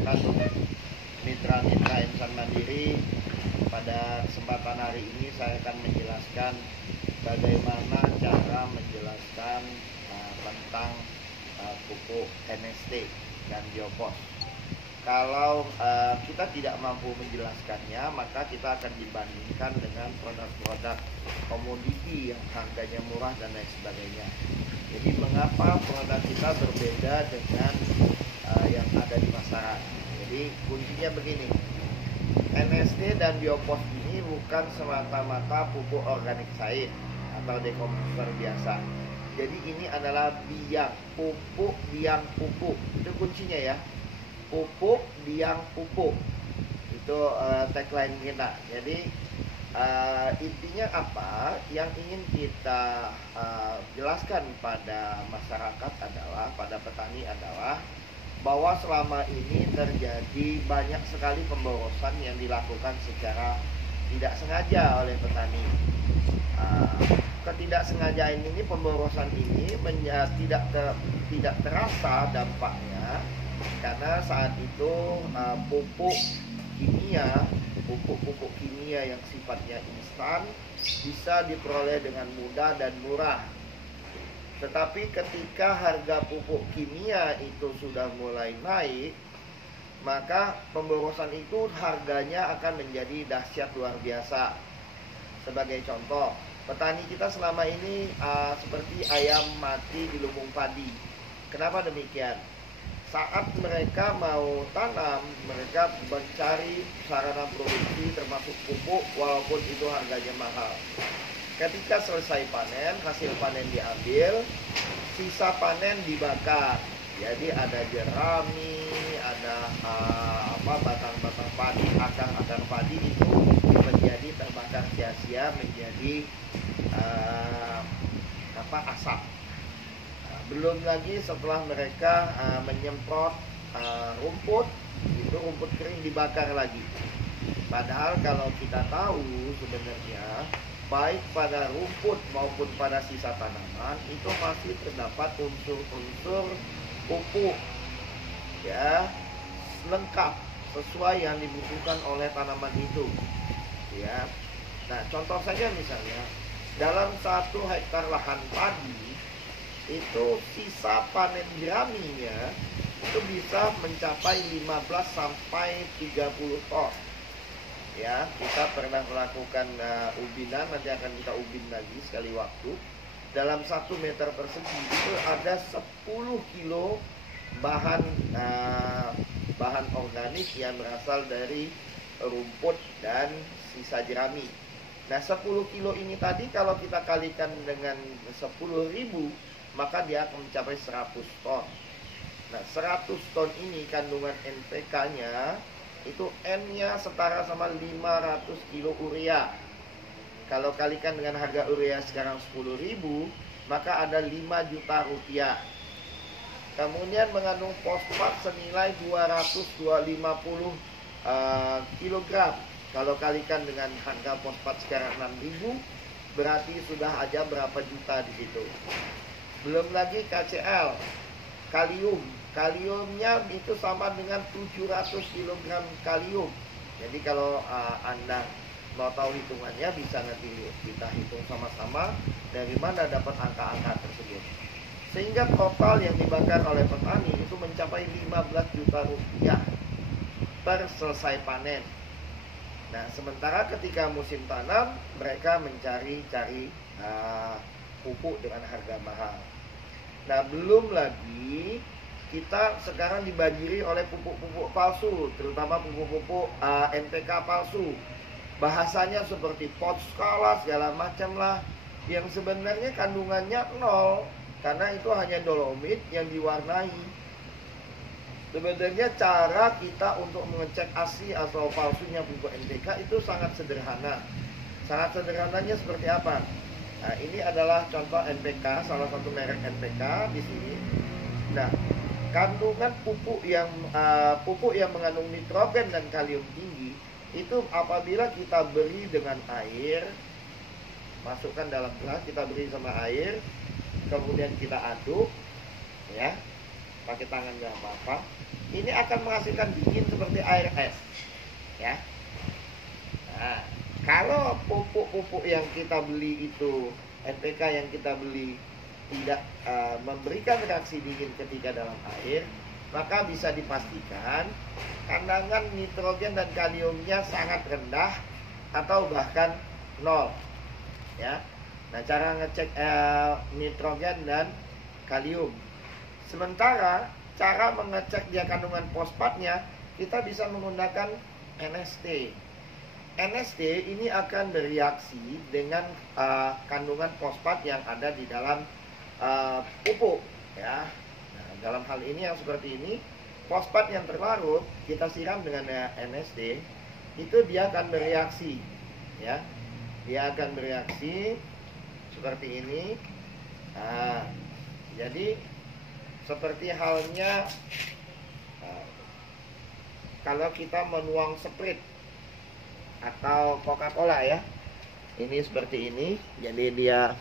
wabarakatuh. Mitra-mitra Insan Mandiri, pada kesempatan hari ini saya akan menjelaskan bagaimana cara menjelaskan tentang pupuk NST dan biopos. Kalau kita tidak mampu menjelaskannya, maka kita akan dibandingkan dengan produk-produk komoditi yang harganya murah dan lain sebagainya. Jadi mengapa produk kita berbeda dengan yang ada di pasaran? Jadi kuncinya begini, NST dan biopos ini bukan semata-mata pupuk organik cair atau dekomposer biasa. Jadi ini adalah biang pupuk, biang pupuk. Itu kuncinya ya. Pupuk, biang pupuk. Itu tagline kita. Jadi intinya apa? Yang ingin kita jelaskan pada masyarakat adalah, pada petani adalah bahwa selama ini terjadi banyak sekali pemborosan yang dilakukan secara tidak sengaja oleh petani. Ketidaksengajaan ini, pemborosan ini tidak terasa dampaknya, karena saat itu pupuk kimia yang sifatnya instan bisa diperoleh dengan mudah dan murah. Tetapi ketika harga pupuk kimia itu sudah mulai naik, maka pemborosan itu harganya akan menjadi dahsyat luar biasa. Sebagai contoh, petani kita selama ini seperti ayam mati di lumbung padi. Kenapa demikian? Saat mereka mau tanam, mereka mencari sarana produksi termasuk pupuk walaupun itu harganya mahal. Ketika selesai panen, hasil panen diambil, sisa panen dibakar. Jadi ada jerami, ada batang-batang padi, akar-akar padi itu menjadi terbakar sia-sia, menjadi asap. Belum lagi setelah mereka menyemprot rumput, itu rumput kering dibakar lagi. Padahal kalau kita tahu sebenarnya baik pada rumput maupun pada sisa tanaman itu masih terdapat unsur-unsur pupuk ya, lengkap sesuai yang dibutuhkan oleh tanaman itu ya. Nah, contoh saja misalnya dalam 1 hektar lahan padi itu sisa panen jeraminya itu bisa mencapai 15 sampai 30 ton. Ya, kita pernah melakukan ubinan, nanti akan kita ubin lagi sekali waktu. Dalam 1 meter persegi itu ada 10 kilo bahan organik yang berasal dari rumput dan sisa jerami. Nah, 10 kilo ini tadi kalau kita kalikan dengan 10.000, maka dia akan mencapai 100 ton. Nah, 100 ton ini kandungan NPK-nya itu N-nya setara sama 500 kilo urea. Kalau kalikan dengan harga urea sekarang 10.000, maka ada 5 juta rupiah. Kemudian mengandung fosfat senilai 250 kilogram. Kalau kalikan dengan harga fosfat sekarang 6.000, berarti sudah aja berapa juta di situ. Belum lagi KCl, kalium. Kaliumnya itu sama dengan 700 kg kalium. Jadi kalau Anda mau tahu hitungannya, bisa nanti kita hitung sama-sama dari mana dapat angka-angka tersebut. Sehingga total yang dibakar oleh petani itu mencapai 15 juta rupiah per selesai panen. Nah, sementara ketika musim tanam, mereka mencari pupuk dengan harga mahal. Nah, belum lagi kita sekarang dibanjiri oleh pupuk-pupuk palsu, terutama pupuk-pupuk NPK palsu. Bahasanya seperti pot skala segala macam lah, yang sebenarnya kandungannya 0, karena itu hanya dolomit yang diwarnai. Sebenarnya cara kita untuk mengecek asli atau palsunya pupuk NPK itu sangat sederhana. Sangat sederhananya seperti apa? Nah, ini adalah contoh NPK, salah satu merek NPK di sini. Nah, kandungan pupuk yang mengandung nitrogen dan kalium tinggi itu apabila kita beri dengan air, masukkan dalam gelas, kita beri sama air, kemudian kita aduk ya, pakai tangan nggak apa-apa. ini akan menghasilkan dingin seperti air es, ya. Nah, kalau pupuk-pupuk yang kita beli itu, NPK yang kita beli tidak memberikan reaksi dingin ketika dalam air, maka bisa dipastikan kandungan nitrogen dan kaliumnya sangat rendah atau bahkan nol, ya. Nah, cara ngecek nitrogen dan kalium. Sementara cara mengecek dia kandungan fosfatnya, kita bisa menggunakan NST. NST ini akan bereaksi dengan kandungan fosfat yang ada di dalam pupuk, ya. Nah, dalam hal ini yang seperti ini, fosfat yang terlarut kita siram dengan NST, itu dia akan bereaksi, ya. Dia akan bereaksi seperti ini. Nah, jadi seperti halnya kalau kita menuang Sprite atau Coca-Cola, ya. Ini seperti ini. Jadi dia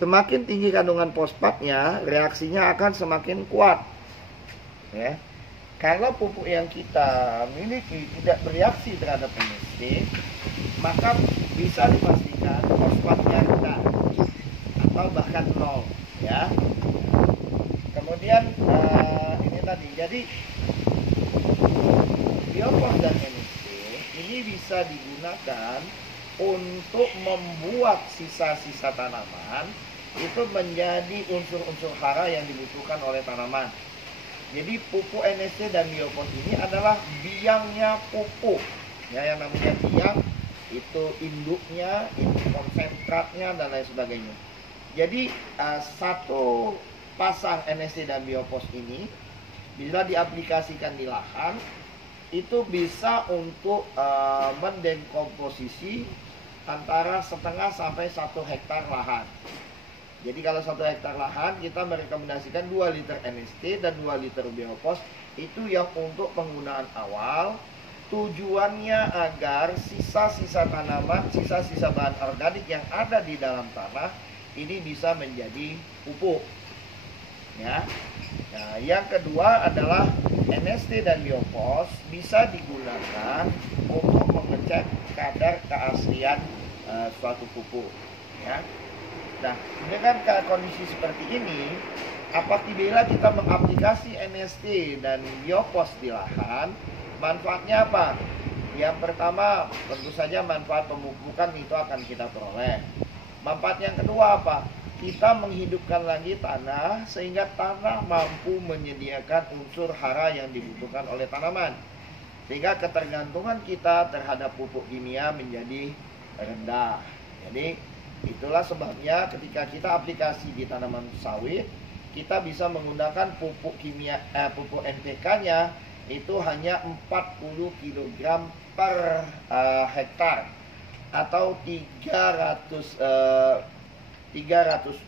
semakin tinggi kandungan fosfatnya, reaksinya akan semakin kuat, ya. Kalau pupuk yang kita miliki tidak bereaksi terhadap NST, maka bisa dipastikan fosfatnya rendah atau bahkan nol, ya. Kemudian ini tadi, jadi biopos dan NST ini bisa digunakan untuk membuat sisa-sisa tanaman itu menjadi unsur-unsur hara yang dibutuhkan oleh tanaman. Jadi pupuk NST dan biopos ini adalah biangnya pupuk, ya, yang namanya biang itu induknya, itu konsentratnya dan lain sebagainya. Jadi satu pasang NST dan biopos ini bila diaplikasikan di lahan itu bisa untuk mendekomposisi antara setengah sampai 1 hektar lahan. Jadi kalau 1 hektar lahan kita merekomendasikan 2 liter NST dan 2 liter biopos. Itu yang untuk penggunaan awal. Tujuannya agar sisa-sisa tanaman, sisa-sisa bahan organik yang ada di dalam tanah ini bisa menjadi pupuk, ya. Nah, yang kedua adalah NST dan biopos bisa digunakan untuk mengecek kadar keaslian suatu pupuk, ya. Nah, dengan kondisi seperti ini, apabila kita mengaplikasi NST dan biopos di lahan, manfaatnya apa? Yang pertama, tentu saja manfaat pemupukan itu akan kita peroleh. Manfaat yang kedua apa? Kita menghidupkan lagi tanah sehingga tanah mampu menyediakan unsur hara yang dibutuhkan oleh tanaman. Sehingga ketergantungan kita terhadap pupuk kimia menjadi rendah. Jadi itulah sebabnya ketika kita aplikasi di tanaman sawit, kita bisa menggunakan pupuk kimia, pupuk NPK-nya itu hanya 40 kg per hektar atau 300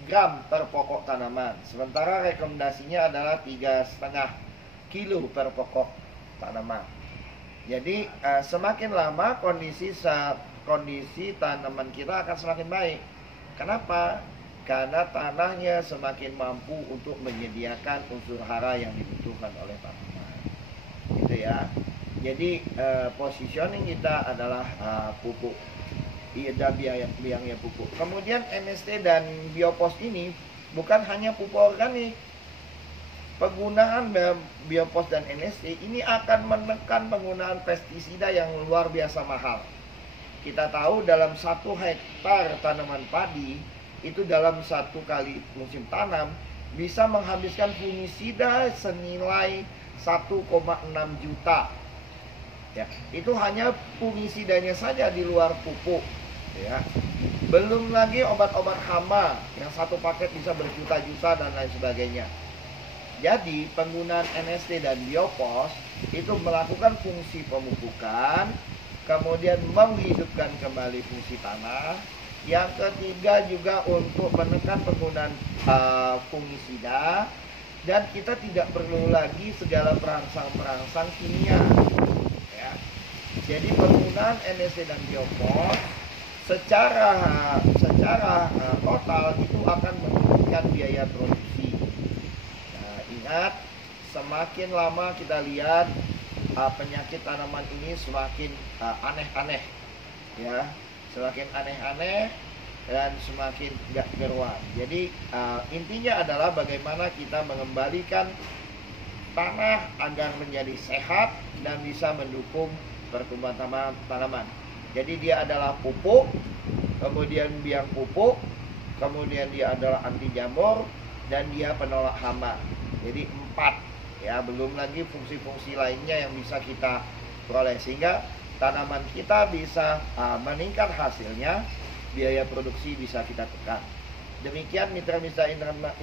gram per pokok tanaman. Sementara rekomendasinya adalah 3,5 kilo per pokok tanaman. Jadi semakin lama kondisi tanaman kita akan semakin baik. Kenapa? Karena tanahnya semakin mampu untuk menyediakan unsur hara yang dibutuhkan oleh tanaman. Gitu, ya. Jadi positioning kita adalah pupuk. Iya, biangnya pupuk. Kemudian NST dan biopos ini bukan hanya pupuk organik. Penggunaan biopos dan NST ini akan menekan penggunaan pestisida yang luar biasa mahal. Kita tahu dalam 1 hektar tanaman padi itu dalam 1 kali musim tanam bisa menghabiskan fungisida senilai 1,6 juta. Ya, itu hanya fungisidanya saja di luar pupuk, ya. Belum lagi obat-obat hama yang 1 paket bisa berjuta-juta dan lain sebagainya. Jadi penggunaan NST dan biopos itu melakukan fungsi pemupukan, kemudian menghidupkan kembali fungsi tanah. Yang ketiga juga untuk menekan penggunaan fungisida, dan kita tidak perlu lagi segala perangsang-perangsang kimia, ya. Jadi penggunaan NST dan biopos secara total itu akan menurunkan biaya produksi. Nah, ingat, semakin lama kita lihat penyakit tanaman ini semakin aneh-aneh, ya, semakin aneh-aneh dan semakin gak geruan. Jadi intinya adalah bagaimana kita mengembalikan tanah agar menjadi sehat dan bisa mendukung pertumbuhan tanaman. Jadi dia adalah pupuk, kemudian biang pupuk, kemudian dia adalah anti jamur, dan dia penolak hama. Jadi 4, ya, belum lagi fungsi-fungsi lainnya yang bisa kita peroleh sehingga tanaman kita bisa meningkat hasilnya, biaya produksi bisa kita tekan. Demikian mitra-mitra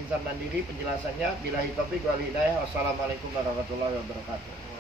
Insan Mandiri penjelasannya. Billahi taufiq wal hidayah. Wassalamualaikum warahmatullahi wabarakatuh.